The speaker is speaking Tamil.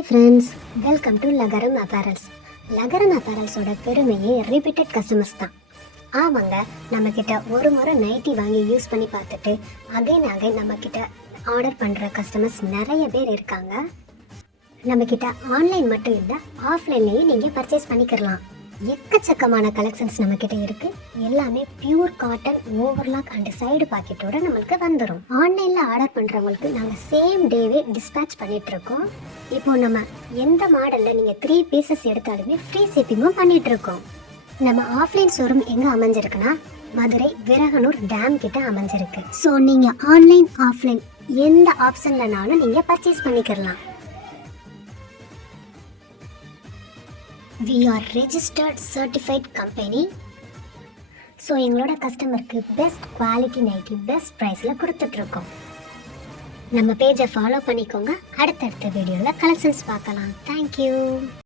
Hi friends, welcome to Lagaram apparels. Lagaram அப்பேரல்ஸோட பெருமையே ரிப்பீட்டட் கஸ்டமர்ஸ் தான். ஆமாங்க, நம்மக்கிட்ட ஒரு முறை நைட்டி வாங்கி யூஸ் பண்ணி பார்த்துட்டு அகைன் நம்மக்கிட்ட ஆர்டர் பண்ணுற கஸ்டமர்ஸ் நிறைய பேர் இருக்காங்க. நம்மக்கிட்ட ஆன்லைன் மட்டும் இல்லை, ஆஃப்லைன்லேயும் நீங்கள் பர்ச்சேஸ் பண்ணிக்கிறலாம். எக்கச்சக்கமான கலெக்ஷன்ஸ் நம்மக்கிட்ட இருக்குது. எல்லாமே pure cotton overlock and side பாக்கெட்டோட நம்மளுக்கு வந்துடும். ஆன்லைனில் ஆர்டர் பண்ணுறவங்களுக்கு நாங்கள் சேம் டேவே டிஸ்பேச் பண்ணிகிட்ருக்கோம். இப்போ நம்ம எந்த மாடலில் நீங்கள் 3 பீசஸ் எடுத்தாலுமே ஃப்ரீ ஷிப்பிங்கும் பண்ணிகிட்ருக்கோம். நம்ம ஆஃப்லைன் ஷோரூம் எங்கே அமைஞ்சிருக்குன்னா மதுரை விரகனூர் டேம் கிட்ட அமைஞ்சிருக்கு. ஸோ நீங்கள் ஆன்லைன் ஆஃப்லைன் எந்த ஆப்ஷன்லனாலும் நீங்கள் பர்ச்சேஸ் பண்ணிக்கிறலாம். We are registered certified company. So எங்களோட கஸ்டமருக்கு பெஸ்ட் குவாலிட்டி நைட்டி பெஸ்ட் ப்ரைஸில் கொடுத்துட்ருக்கோம். நம்ம பேஜை ஃபாலோ பண்ணிக்கோங்க. அடுத்தடுத்த வீடியோவில் கலெக்ஷன்ஸ் பார்க்கலாம். தேங்க்யூ.